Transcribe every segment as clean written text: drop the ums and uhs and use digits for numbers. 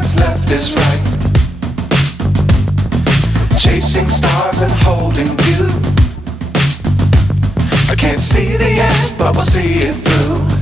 what's left is right. Chasing stars and holding you. I can't see the end, but we'll see it through.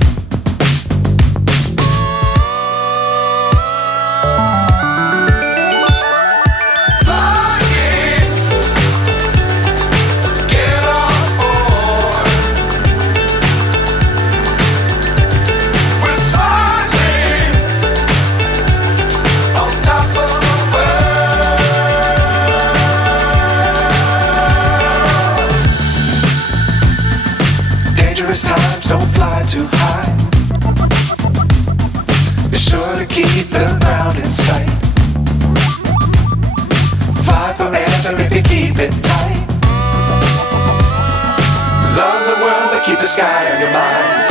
Times don't fly too high. Be sure to keep the ground in sight. Fly forever if you keep it tight. Love the world but keep the sky on your mind.